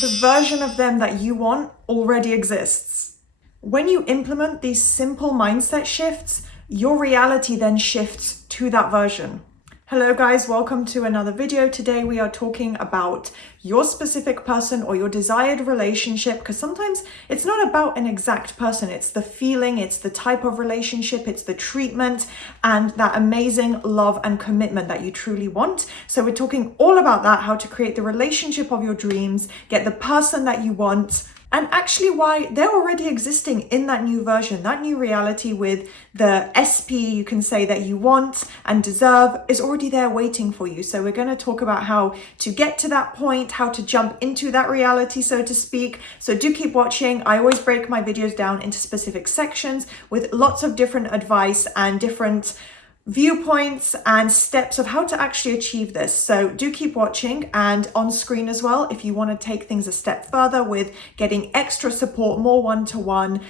The version of them that you want already exists. When you implement these simple mindset shifts, your reality then shifts to that version. Hello guys, welcome to another video. Today we are talking about your specific person or your desired relationship, because sometimes it's not about an exact person, it's the feeling, it's the type of relationship, it's the treatment and that amazing love and commitment that you truly want. So we're talking all about that, how to create the relationship of your dreams, get the person that you want, and actually why they're already existing in that new version, that new reality with the SP, you can say, that you want and deserve is already there waiting for you. So we're going to talk about how to get to that point, how to jump into that reality, so to speak. So do keep watching. I always break my videos down into specific sections with lots of different advice and different viewpoints and steps of how to actually achieve this. So do keep watching, and on screen as well, if you want to take things a step further with getting extra support, more one-to-one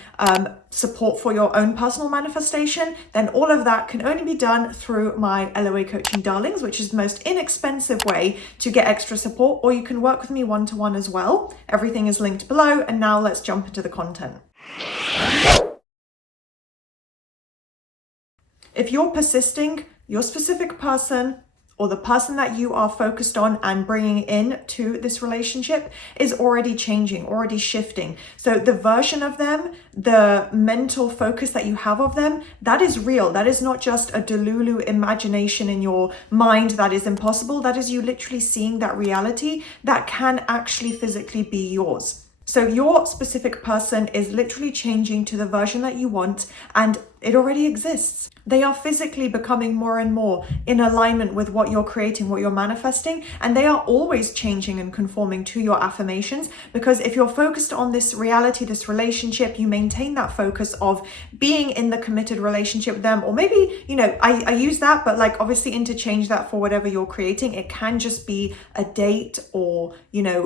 support for your own personal manifestation, then all of that can only be done through my LOA Coaching Darlings, which is the most inexpensive way to get extra support, or you can work with me one-to-one as well. Everything is linked below, and now let's jump into the content. If you're persisting, your specific person or the person that you are focused on and bringing in to this relationship is already changing, already shifting. So the version of them, the mental focus that you have of them, that is real. That is not just a delulu imagination in your mind that is impossible. That is you literally seeing that reality that can actually physically be yours. So your specific person is literally changing to the version that you want, and it already exists. They are physically becoming more and more in alignment with what you're creating, what you're manifesting, and they are always changing and conforming to your affirmations, because if you're focused on this reality, this relationship, you maintain that focus of being in the committed relationship with them, or maybe, I use that, but like obviously interchange that for whatever you're creating. It can just be a date or,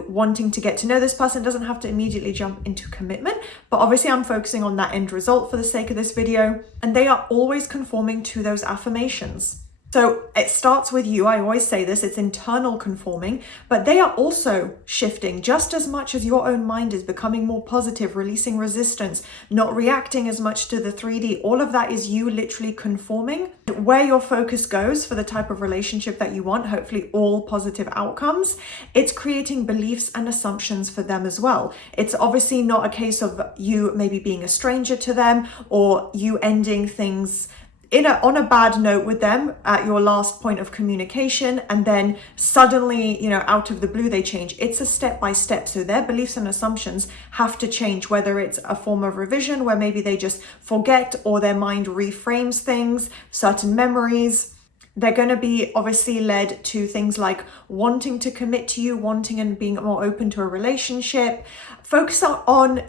wanting to get to know this person. It doesn't have to immediately jump into commitment, but obviously I'm focusing on that end result for the sake of this video, and they are always conforming to those affirmations. So it starts with you. I always say this, it's internal conforming, but they are also shifting just as much as your own mind is becoming more positive, releasing resistance, not reacting as much to the 3D. All of that is you literally conforming. Where your focus goes for the type of relationship that you want, hopefully all positive outcomes, it's creating beliefs and assumptions for them as well. It's obviously not a case of you maybe being a stranger to them or you ending things on a bad note with them at your last point of communication, and then suddenly, out of the blue, they change. It's a step by step. So their beliefs and assumptions have to change, whether it's a form of revision where maybe they just forget or their mind reframes things, certain memories. They're going to be obviously led to things like wanting to commit to you, wanting and being more open to a relationship. Focus on,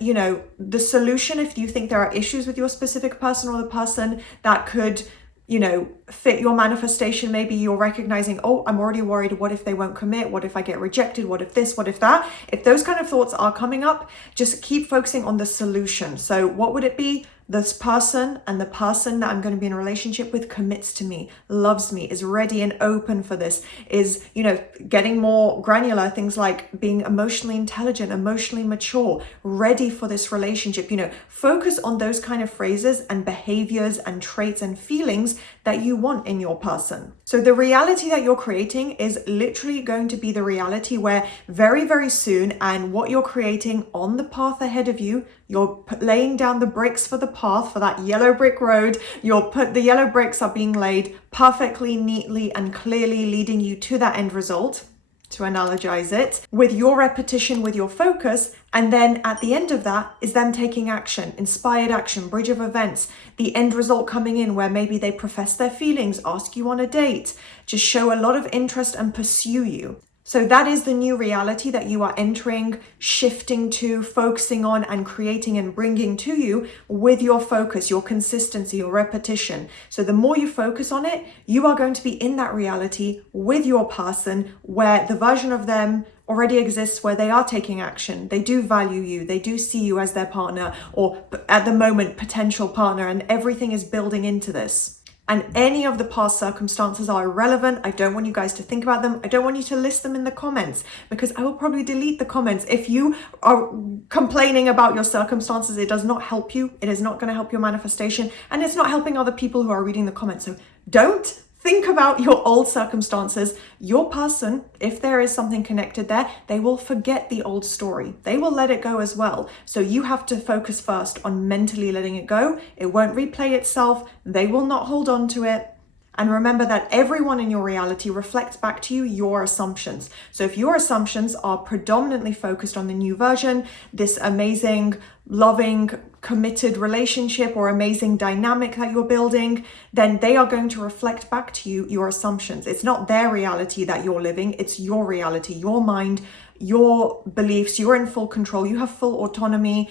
the solution if you think there are issues with your specific person or the person that could, fit your manifestation. Maybe you're recognizing, oh, I'm already worried. What if they won't commit? What if I get rejected? What if this? What if that? If those kind of thoughts are coming up, just keep focusing on the solution. So what would it be? This person and the person that I'm going to be in a relationship with commits to me, loves me, is ready and open for this, is, getting more granular, things like being emotionally intelligent, emotionally mature, ready for this relationship. Focus on those kind of phrases and behaviors and traits and feelings that you want in your person. So the reality that you're creating is literally going to be the reality where very, very soon, and what you're creating on the path ahead of you, you're laying down the bricks for the path, for that yellow brick road. The yellow bricks are being laid perfectly, neatly, and clearly leading you to that end result, to analogize it, with your repetition, with your focus. And then at the end of that is them taking action, inspired action, bridge of events, the end result coming in where maybe they profess their feelings, ask you on a date, just show a lot of interest and pursue you. So that is the new reality that you are entering, shifting to, focusing on, and creating and bringing to you with your focus, your consistency, your repetition. So the more you focus on it, you are going to be in that reality with your person where the version of them already exists, where they are taking action. They do value you. They do see you as their partner, or at the moment, potential partner, and everything is building into this. And any of the past circumstances are irrelevant. I don't want you guys to think about them. I don't want you to list them in the comments, because I will probably delete the comments. If you are complaining about your circumstances, it does not help you. It is not going to help your manifestation, and it's not helping other people who are reading the comments. So don't think about your old circumstances. Your person, if there is something connected there, they will forget the old story. They will let it go as well. So you have to focus first on mentally letting it go. It won't replay itself. They will not hold on to it. And remember that everyone in your reality reflects back to you your assumptions. So if your assumptions are predominantly focused on the new version, this amazing, loving, committed relationship or amazing dynamic that you're building, then they are going to reflect back to you your assumptions. It's not their reality that you're living, it's your reality, your mind, your beliefs. You're in full control. You have full autonomy,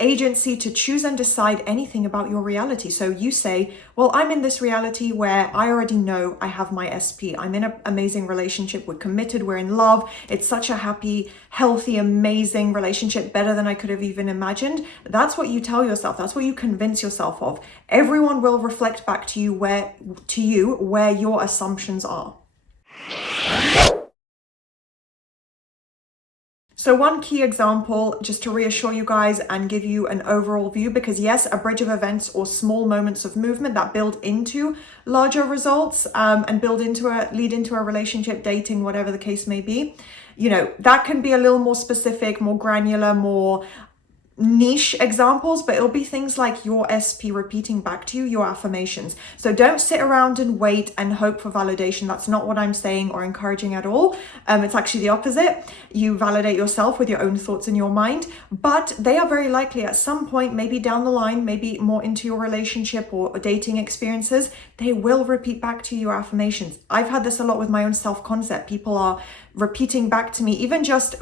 agency to choose and decide anything about your reality. So you say, well, I'm in this reality where I already know I have my SP. I'm in an amazing relationship. We're committed. We're in love. It's such a happy, healthy, amazing relationship, better than I could have even imagined. That's what you tell yourself. That's what you convince yourself of. Everyone will reflect back to you where your assumptions are. So one key example, just to reassure you guys and give you an overall view, because yes, a bridge of events or small moments of movement that build into larger results and lead into a relationship, dating, whatever the case may be, that can be a little more specific, more granular, more niche examples, but it'll be things like your SP repeating back to you your affirmations. So don't sit around and wait and hope for validation. That's not what I'm saying or encouraging at all. It's actually the opposite. You validate yourself with your own thoughts in your mind, but they are very likely at some point, maybe down the line, maybe more into your relationship or dating experiences, they will repeat back to you your affirmations. I've had this a lot with my own self-concept. People are repeating back to me, even just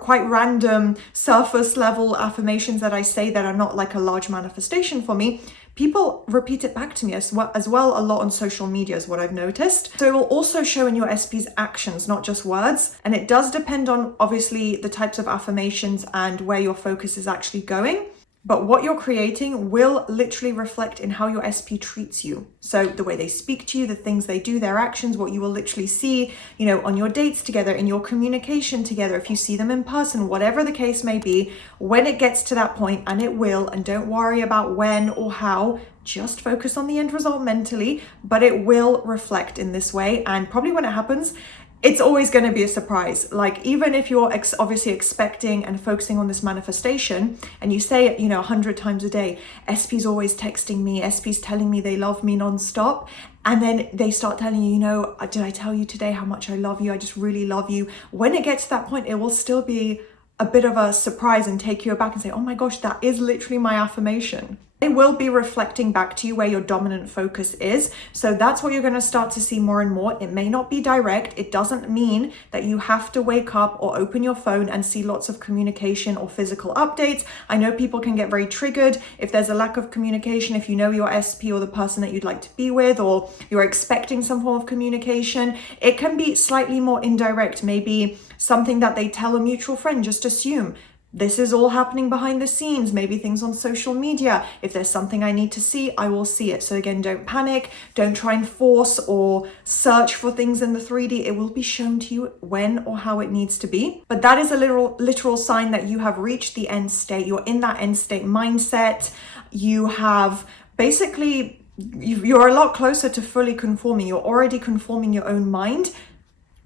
quite random surface level affirmations that I say that are not like a large manifestation for me. People repeat it back to me as well a lot on social media is what I've noticed. So it will also show in your SP's actions, not just words. And it does depend on obviously the types of affirmations and where your focus is actually going. But what you're creating will literally reflect in how your SP treats you. So the way they speak to you, the things they do, their actions, what you will literally see, on your dates together, in your communication together, if you see them in person, whatever the case may be, when it gets to that point, and it will, and don't worry about when or how, just focus on the end result mentally, but it will reflect in this way. And probably when it happens, it's always going to be a surprise. Like, even if you're obviously expecting and focusing on this manifestation and you say it, 100 times a day, SP's always texting me, SP's telling me they love me nonstop. And then they start telling you, did I tell you today how much I love you? I just really love you. When it gets to that point, it will still be a bit of a surprise and take you aback and say, oh my gosh, that is literally my affirmation. It will be reflecting back to you where your dominant focus is. So that's what you're going to start to see more and more. It may not be direct. It doesn't mean that you have to wake up or open your phone and see lots of communication or physical updates. I know people can get very triggered if there's a lack of communication, if you know your SP or the person that you'd like to be with, or you're expecting some form of communication. It can be slightly more indirect, maybe something that they tell a mutual friend. Just assume this is all happening behind the scenes, maybe things on social media. If there's something I need to see, I will see it. So again, don't panic. Don't try and force or search for things in the 3D. It will be shown to you when or how it needs to be. But that is a literal sign that you have reached the end state. You're in that end state mindset. You have basically, you're a lot closer to fully conforming. You're already conforming your own mind,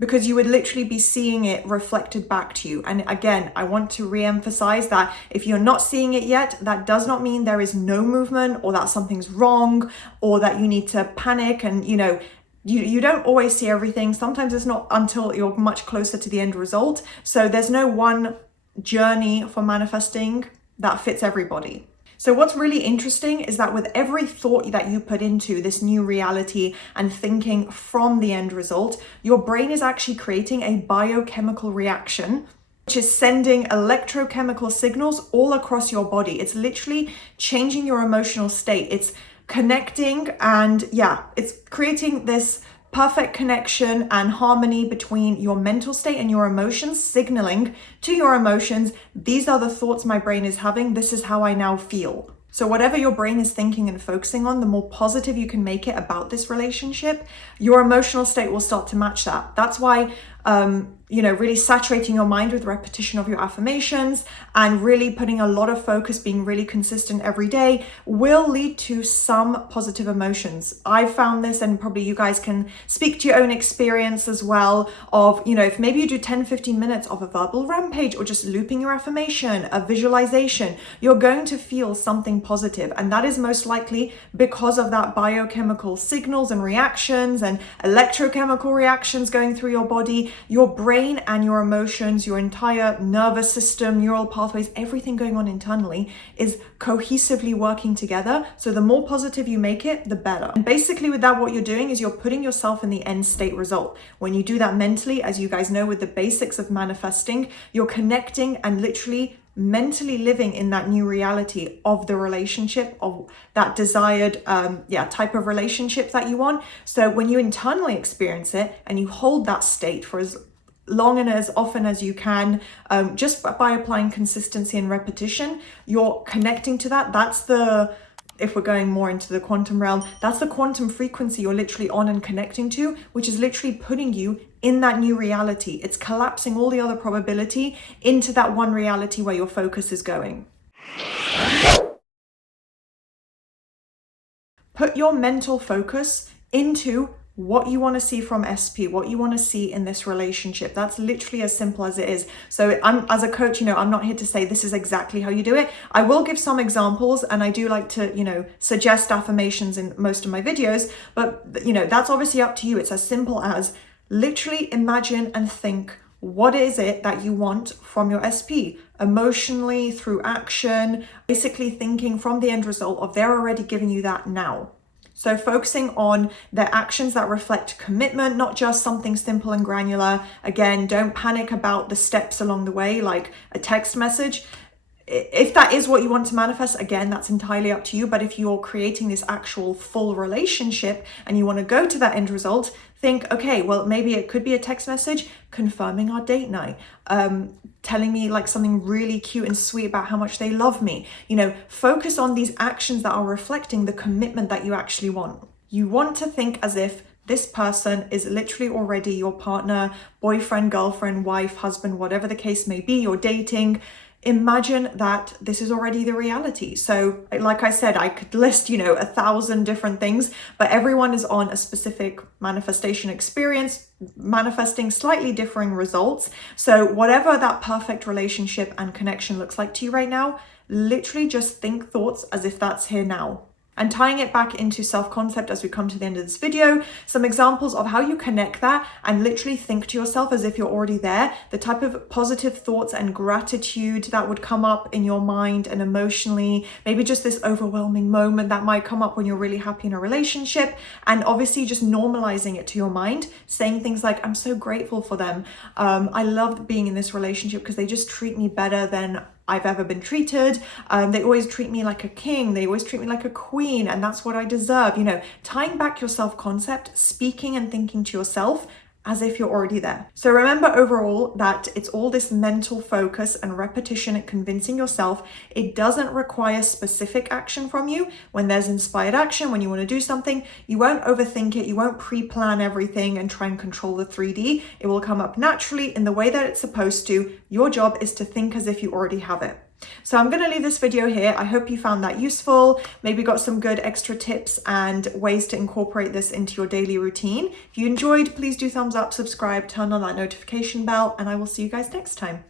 because you would literally be seeing it reflected back to you. And again, I want to re-emphasize that if you're not seeing it yet, that does not mean there is no movement or that something's wrong or that you need to panic. And you don't always see everything. Sometimes it's not until you're much closer to the end result. So there's no one journey for manifesting that fits everybody. So what's really interesting is that with every thought that you put into this new reality and thinking from the end result, your brain is actually creating a biochemical reaction, which is sending electrochemical signals all across your body. It's literally changing your emotional state. It's connecting and it's creating this perfect connection and harmony between your mental state and your emotions, signaling to your emotions, these are the thoughts my brain is having. This is how I now feel. So whatever your brain is thinking and focusing on, the more positive you can make it about this relationship, your emotional state will start to match that. That's why, really saturating your mind with repetition of your affirmations and really putting a lot of focus, being really consistent every day, will lead to some positive emotions. I've found this, and probably you guys can speak to your own experience as well of, if maybe you do 10, 15 minutes of a verbal rampage or just looping your affirmation, a visualization, you're going to feel something positive. And that is most likely because of that biochemical signals and reactions and electrochemical reactions going through your body, your brain and your emotions, your entire nervous system, neural pathways, everything going on internally is cohesively working together. So the more positive you make it, the better. And basically with that, what you're doing is you're putting yourself in the end state result. When you do that mentally, as you guys know with the basics of manifesting, you're connecting and literally mentally living in that new reality of the relationship, of that desired type of relationship that you want. So when you internally experience it and you hold that state for as long and as often as you can, just by applying consistency and repetition, you're connecting to that. That's if we're going more into the quantum realm, that's the quantum frequency you're literally on and connecting to, which is literally putting you in that new reality. It's collapsing all the other probability into that one reality where your focus is going. Put your mental focus into what you want to see from SP, what you want to see in this relationship. That's literally as simple as it is. So I'm, as a coach, I'm not here to say this is exactly how you do it. I will give some examples, and I do like to, suggest affirmations in most of my videos, but that's obviously up to you. It's as simple as literally imagine and think, what is it that you want from your SP? Emotionally, through action, basically thinking from the end result of they're already giving you that now. So focusing on their actions that reflect commitment, not just something simple and granular. Again, don't panic about the steps along the way, like a text message. If that is what you want to manifest, again, that's entirely up to you. But if you're creating this actual full relationship and you want to go to that end result, think, okay, well, maybe it could be a text message confirming our date night, telling me like something really cute and sweet about how much they love me. Focus on these actions that are reflecting the commitment that you actually want. You want to think as if this person is literally already your partner, boyfriend, girlfriend, wife, husband, whatever the case may be, you're dating. Imagine that this is already the reality. So like I said, I could list, 1,000 different things, but everyone is on a specific manifestation experience, manifesting slightly differing results. So whatever that perfect relationship and connection looks like to you right now, literally just think thoughts as if that's here now. And tying it back into self-concept as we come to the end of this video, some examples of how you connect that and literally think to yourself as if you're already there, the type of positive thoughts and gratitude that would come up in your mind and emotionally, maybe just this overwhelming moment that might come up when you're really happy in a relationship, and obviously just normalizing it to your mind, saying things like, I'm so grateful for them. I love being in this relationship because they just treat me better than I've ever been treated. They always treat me like a king. They always treat me like a queen, and that's what I deserve. Tying back your self-concept, speaking and thinking to yourself as if you're already there. So remember overall that it's all this mental focus and repetition and convincing yourself. It doesn't require specific action from you. When there's inspired action, when you want to do something, you won't overthink it. You won't pre-plan everything and try and control the 3D. It will come up naturally in the way that it's supposed to. Your job is to think as if you already have it. So I'm going to leave this video here. I hope you found that useful, maybe got some good extra tips and ways to incorporate this into your daily routine. If you enjoyed, please do thumbs up, subscribe, turn on that notification bell, and I will see you guys next time.